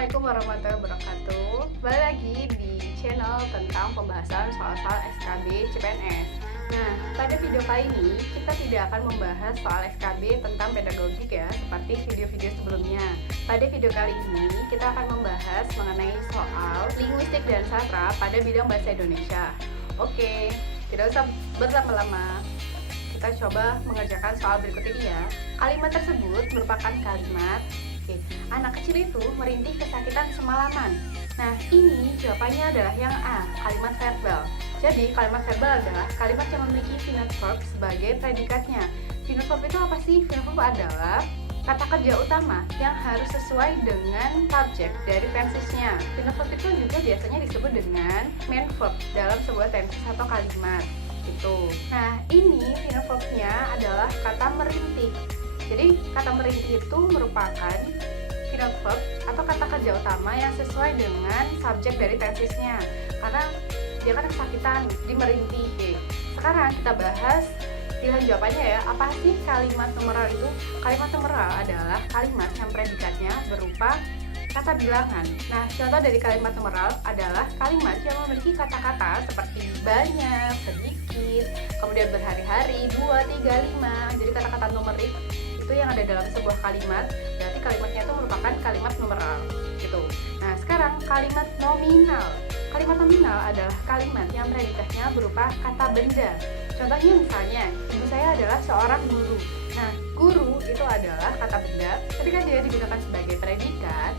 Assalamualaikum warahmatullahi wabarakatuh. Balik lagi di channel tentang pembahasan soal-soal SKB CPNS. Nah, pada video kali ini kita tidak akan membahas soal SKB tentang pedagogik ya, seperti video-video sebelumnya. Pada video kali ini kita akan membahas mengenai soal linguistik dan sastra pada bidang bahasa Indonesia. Oke, tidak usah berlama-lama. Kita coba mengerjakan soal berikut ini ya. Kalimat tersebut merupakan kalimat anak kecil itu merintih kesakitan semalaman. Nah, ini jawabannya adalah yang A, kalimat verbal. Jadi, kalimat verbal adalah kalimat yang memiliki finite verb sebagai predikatnya. Finite verb itu apa sih? Finite verb adalah kata kerja utama yang harus sesuai dengan subjek dari tensesnya. Finite verb itu juga biasanya disebut dengan main verb dalam sebuah tenses atau kalimat. Gitu. Nah, ini finite verbnya adalah kata merintih. Jadi kata merintih itu merupakan finite verb atau kata kerja utama yang sesuai dengan subjek dari tensesnya. Karena dia kan kesakitan, di merintih. Sekarang kita bahas pilihan jawabannya ya. Apa sih kalimat numeral itu? Kalimat numeral adalah kalimat yang predikatnya berupa kata bilangan. Nah, contoh dari kalimat numeral adalah kalimat yang memiliki kata-kata seperti banyak, sedikit, kemudian berhari-hari, 2, 3, 5. Jadi kata-kata numerik itu yang ada dalam sebuah kalimat, berarti kalimatnya itu merupakan kalimat numeral gitu. Nah, sekarang kalimat nominal. Kalimat nominal adalah kalimat yang predikatnya berupa kata benda. Contohnya misalnya, ibu saya adalah seorang guru. Nah, guru itu adalah kata benda. Ketika dia digunakan sebagai predikat,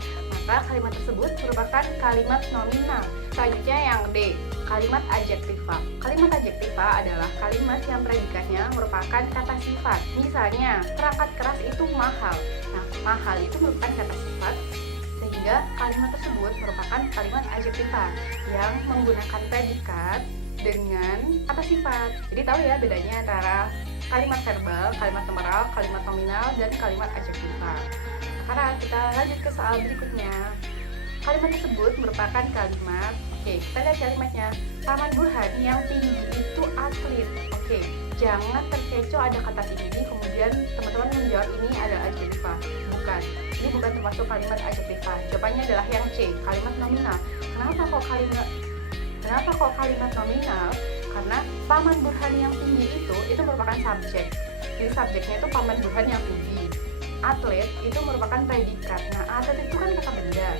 maka kalimat tersebut merupakan kalimat nominal. Selanjutnya yang D, kalimat adjektiva. Kalimat adjektiva adalah kalimat yang predikatnya merupakan kata sifat. Misalnya, perangkat keras itu mahal. Nah, mahal itu merupakan kata sifat, sehingga kalimat tersebut merupakan kalimat adjektiva yang menggunakan predikat dengan kata sifat. Jadi tahu ya bedanya antara kalimat verbal, kalimat numeral, kalimat nominal, dan kalimat adjektiva. Sekarang kita lanjut ke soal berikutnya. Kalimat tersebut merupakan kalimat, kita lihat kalimatnya. Paman Burhan yang tinggi itu atlet. Jangan terkecoh ada kata tinggi, kemudian teman-teman menjawab ini adalah adjektiva. Bukan, ini bukan termasuk kalimat adjektiva. Jawabannya adalah yang C, kalimat nominal. Kenapa kok kalimat nominal? Karena Paman Burhan yang tinggi itu merupakan subjek. Jadi subjeknya itu Paman Burhan yang tinggi. Atlet itu merupakan predikat. Nah, atlet itu kan kata benda.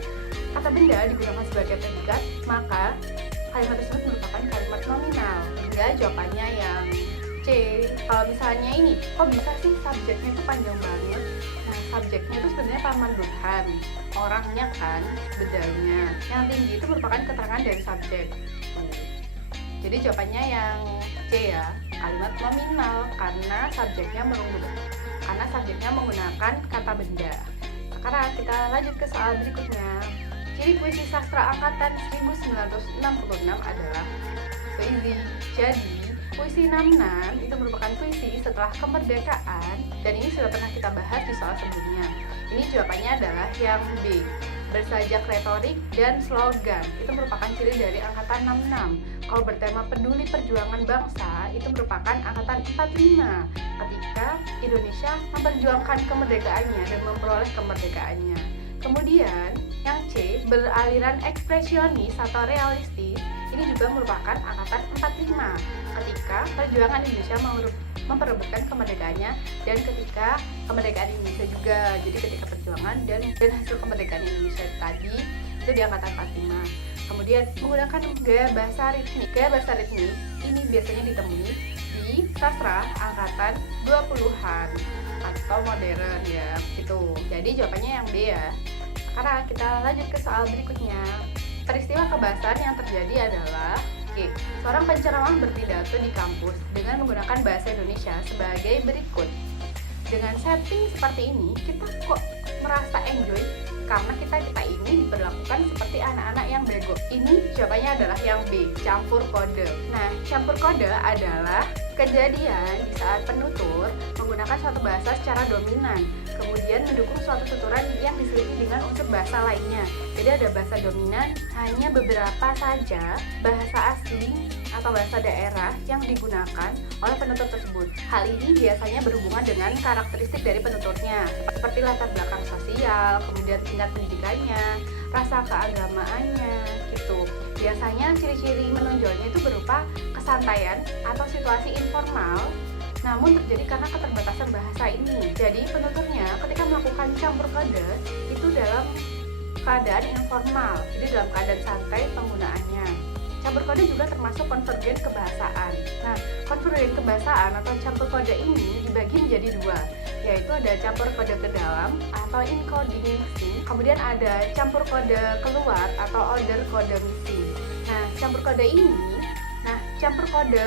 Kata benda digunakan sebagai predikat, maka kalimat tersebut merupakan kalimat nominal. Hingga jawabannya yang C. Kalau misalnya ini, kok bisa sih subjeknya itu panjang banget? Nah, subjeknya itu sebenarnya Paman Burhan, orangnya kan, bendanya. Yang tinggi itu merupakan keterangan dari subjek. Jadi jawabannya yang C ya, kalimat nominal karena subjeknya menggunakan kata benda. Sekarang kita lanjut ke soal berikutnya. Ciri puisi sastra angkatan 1966 adalah puisi. Jadi puisi 66 itu merupakan puisi setelah kemerdekaan, dan ini sudah pernah kita bahas di soal sebelumnya. Ini jawabannya adalah yang B, bersajak retorik dan slogan. Itu merupakan ciri dari angkatan 66. Kalau bertema peduli perjuangan bangsa, itu merupakan angkatan 45 ketika Indonesia memperjuangkan kemerdekaannya dan memperoleh kemerdekaannya. Kemudian yang C, beraliran ekspresionis atau realistis, ini juga merupakan angkatan 45 ketika perjuangan Indonesia memperebutkan kemerdekaannya, dan ketika kemerdekaan Indonesia juga. Jadi ketika perjuangan dan hasil kemerdekaan Indonesia tadi itu di angkatan 45. Kemudian menggunakan gaya bahasa ritmik. Gaya bahasa ritmik ini biasanya ditemui di sastra angkatan 20-an atau modern ya, gitu. Jadi jawabannya yang B ya. Sekarang kita lanjut ke soal berikutnya. Peristiwa kebahasaan yang terjadi adalah seorang penceramah berpidato di kampus dengan menggunakan bahasa Indonesia sebagai berikut. Dengan setting seperti ini, kita kok merasa enjoy karena kita ini diperlakukan seperti anak-anak yang bego. Ini jawabannya adalah yang B, campur kode. Nah, campur kode adalah kejadian di saat penutur menggunakan suatu bahasa secara dominan, kemudian mendukung suatu tuturan yang diselingi dengan unsur bahasa lainnya. Jadi ada bahasa dominan, hanya beberapa saja bahasa asli atau bahasa daerah yang digunakan oleh penutur tersebut. Hal ini biasanya berhubungan dengan karakteristik dari penuturnya, seperti latar belakang sosial, kemudian tingkat pendidikannya, rasa keagamaannya gitu. Biasanya ciri-ciri menonjolnya itu berupa kesantaian atau situasi informal, namun terjadi karena keterbatasan bahasa ini. Jadi penuturnya ketika melakukan campur kode itu dalam keadaan informal, jadi dalam keadaan santai penggunaannya. Campur kode juga termasuk konvergen kebahasaan. Nah, konvergen kebahasaan atau campur kode ini dibagi menjadi dua, yaitu ada campur kode ke dalam atau encoding mixing, kemudian ada campur kode keluar atau order kode mixing. Nah, campur kode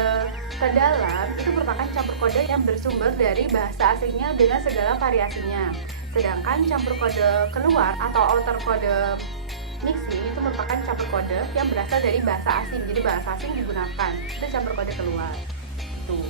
ke dalam itu merupakan campur kode yang bersumber dari bahasa asingnya dengan segala variasinya. Sedangkan campur kode keluar atau outer kode mixing itu merupakan campur kode yang berasal dari bahasa asing. Jadi bahasa asing digunakan. Itu campur kode keluar. Tuh.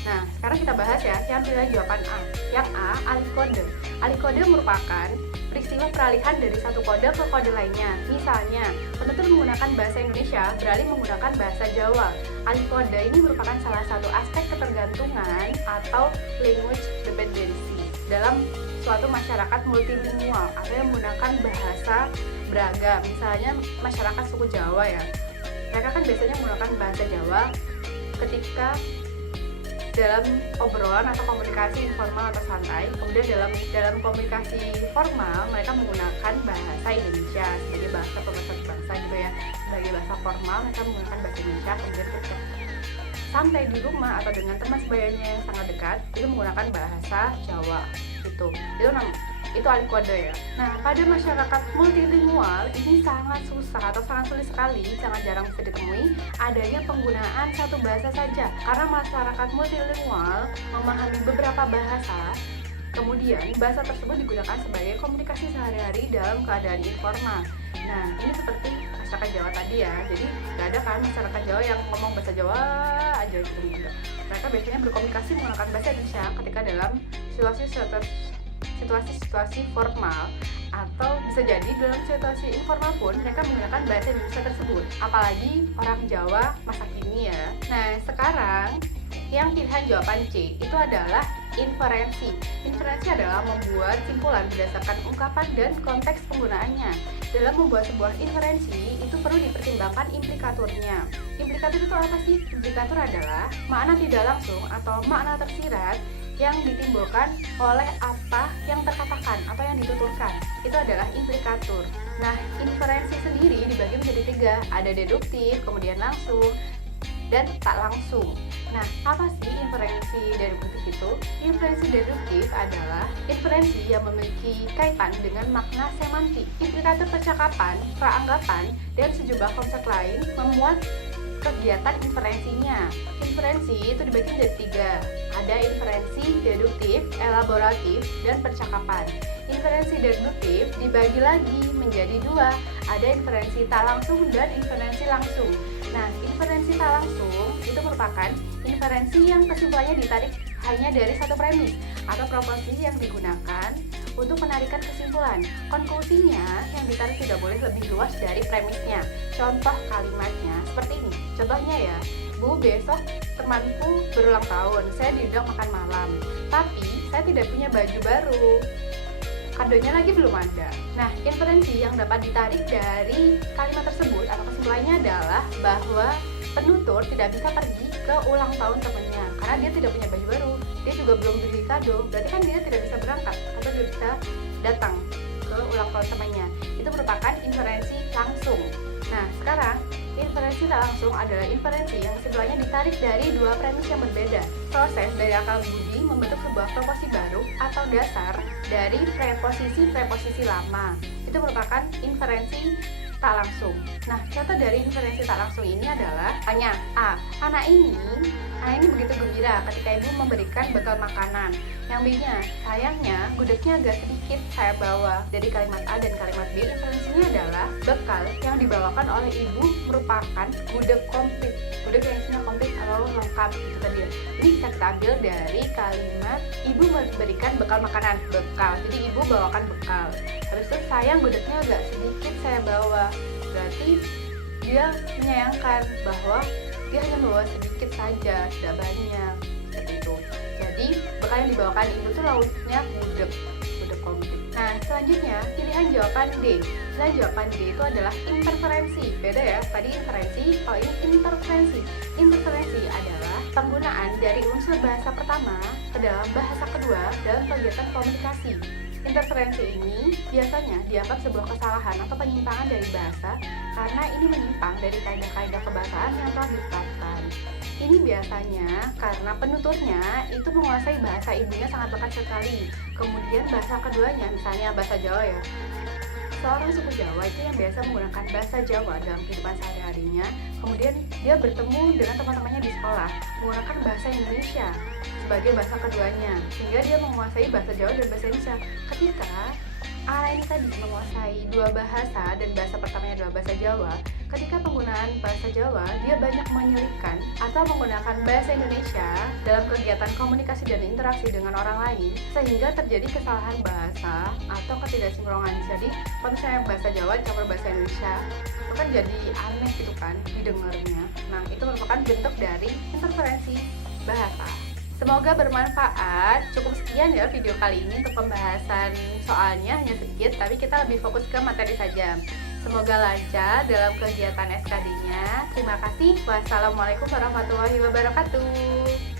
Nah, sekarang kita bahas ya yang pilihan jawaban A. Yang A, alih kode. Alih kode merupakan peristiwa peralihan dari satu kode ke kode lainnya. Misalnya, penutur menggunakan bahasa Indonesia beralih menggunakan bahasa Jawa. Alih kode ini merupakan salah satu aspek ketergantungan atau language dependency dalam suatu masyarakat multilingual atau yang menggunakan bahasa beragam. Misalnya masyarakat suku Jawa ya, mereka kan biasanya menggunakan bahasa Jawa ketika dalam obrolan atau komunikasi informal atau santai. Kemudian dalam komunikasi formal mereka menggunakan bahasa Indonesia sebagai bahasa pemersatu bangsa gitu ya. Sebagai bahasa formal mereka menggunakan bahasa Indonesia. Kemudian ketika santai di rumah atau dengan teman sebayanya yang sangat dekat itu menggunakan bahasa Jawa gitu. Itu alih kode ya. Nah, pada masyarakat multilingual ini sangat susah atau sangat sulit sekali, sangat jarang bisa ditemui adanya penggunaan satu bahasa saja. Karena masyarakat multilingual memahami beberapa bahasa, kemudian bahasa tersebut digunakan sebagai komunikasi sehari-hari dalam keadaan informal. Nah, ini seperti masyarakat Jawa tadi ya. Jadi nggak ada kan masyarakat Jawa yang ngomong bahasa Jawa aja gitu, enggak. Mereka biasanya berkomunikasi menggunakan bahasa Indonesia ketika dalam situasi formal, atau bisa jadi dalam situasi informal pun mereka menggunakan bahasa Indonesia tersebut, apalagi orang Jawa masa kini ya. Nah, sekarang yang pilihan jawaban C itu adalah inferensi. Inferensi adalah membuat simpulan berdasarkan ungkapan dan konteks penggunaannya. Dalam membuat sebuah inferensi itu perlu dipertimbangkan implikaturnya. Implikatur itu apa sih? Implikatur adalah makna tidak langsung atau makna tersirat yang ditimbulkan oleh apa yang terkatakan atau yang dituturkan. Itu adalah implikatur. Nah, inferensi sendiri dibagi menjadi tiga. Ada deduktif, kemudian langsung, dan tak langsung. Nah, apa sih inferensi deduktif itu? Inferensi deduktif adalah inferensi yang memiliki kaitan dengan makna semantik. Implikatur percakapan, peranggapan, dan sejumlah konsep lain memuat kegiatan inferensinya. Inferensi itu dibagi menjadi tiga. Ada inferensi deduktif, elaboratif, dan percakapan. Inferensi deduktif dibagi lagi menjadi dua. Ada inferensi tak langsung dan inferensi langsung. Nah, inferensi tak langsung itu merupakan inferensi yang kesimpulannya ditarik hanya dari satu premis atau proposisi yang digunakan untuk penarikan kesimpulan. Konklusinya yang ditarik tidak boleh lebih luas dari premisnya. Contoh kalimatnya seperti ini. Contohnya ya, Bu, besok temanku berulang tahun, saya diundang makan malam, tapi saya tidak punya baju baru, kadonya lagi belum ada. Nah, inferensi yang dapat ditarik dari kalimat tersebut atau kesimpulannya adalah bahwa penutur tidak bisa pergi ke ulang tahun temannya karena dia tidak punya baju baru, dia juga belum beli kado, berarti kan dia tidak bisa berangkat atau tidak bisa datang ke ulang tahun temannya. Itu merupakan inferensi langsung. Nah, sekarang inferensi tak langsung adalah inferensi yang kesimpulannya ditarik dari dua premis yang berbeda. Proses dari akal budi membentuk sebuah proposisi baru atau dasar dari preposisi lama. Itu merupakan inferensi tak langsung. Nah, contoh dari inferensi tak langsung ini adalah hanya A. Anak ini begitu gembira ketika ibu memberikan bekal makanan. Yang B-nya, sayangnya gudegnya agak sedikit saya bawa. Dari kalimat A dan kalimat B, inferensinya adalah bekal yang dibawakan oleh ibu merupakan gudeg komplit. Gudeg yang isinya komplit atau lengkap gitu tadi ya. Ini bisa kita ambil dari kalimat ibu memberikan bekal makanan, bekal. Jadi ibu bawakan bekal. Habis itu sayang gudegnya agak sedikit saya bawa. Berarti dia menyayangkan bahwa dia hanya membawa sedikit saja, tidak banyak, seperti itu. Jadi bekal yang dibawakan ibu itu lauknya gudeg komplit. Nah, selanjutnya pilihan jawaban D. Pilihan jawaban D itu adalah interferensi. Beda ya, tadi inferensi, kalau ini interferensi. Interferensi adalah penggunaan dari unsur bahasa pertama ke dalam bahasa kedua dalam kegiatan komunikasi. Interferensi ini biasanya dianggap sebuah kesalahan atau penyimpangan dari bahasa karena ini menyimpang dari kaidah-kaidah kebahasaan yang telah ditetapkan. Ini biasanya karena penuturnya itu menguasai bahasa ibunya sangat lekat sekali. Kemudian bahasa keduanya, misalnya bahasa Jawa ya. Seorang suku Jawa itu yang biasa menggunakan bahasa Jawa dalam kehidupan sehari-harinya, kemudian dia bertemu dengan teman-temannya di sekolah menggunakan bahasa Indonesia sebagai bahasa keduanya, sehingga dia menguasai bahasa Jawa dan bahasa Indonesia. Ketika Ara ini tadi menguasai dua bahasa dan bahasa pertamanya adalah bahasa Jawa, ketika penggunaan bahasa Jawa dia banyak menyelipkan atau menggunakan bahasa Indonesia dalam kegiatan komunikasi dan interaksi dengan orang lain, sehingga terjadi kesalahan bahasa atau ketidaksinkronan. Jadi kalau misalnya bahasa Jawa campur bahasa Indonesia, itu kan jadi aneh gitu kan didengarnya. Nah, itu merupakan bentuk dari interferensi bahasa. Semoga bermanfaat. Cukup sekian ya video kali ini untuk pembahasan soalnya, hanya sedikit, tapi kita lebih fokus ke materi saja. Semoga lancar dalam kegiatan SKD-nya. Terima kasih. Wassalamualaikum warahmatullahi wabarakatuh.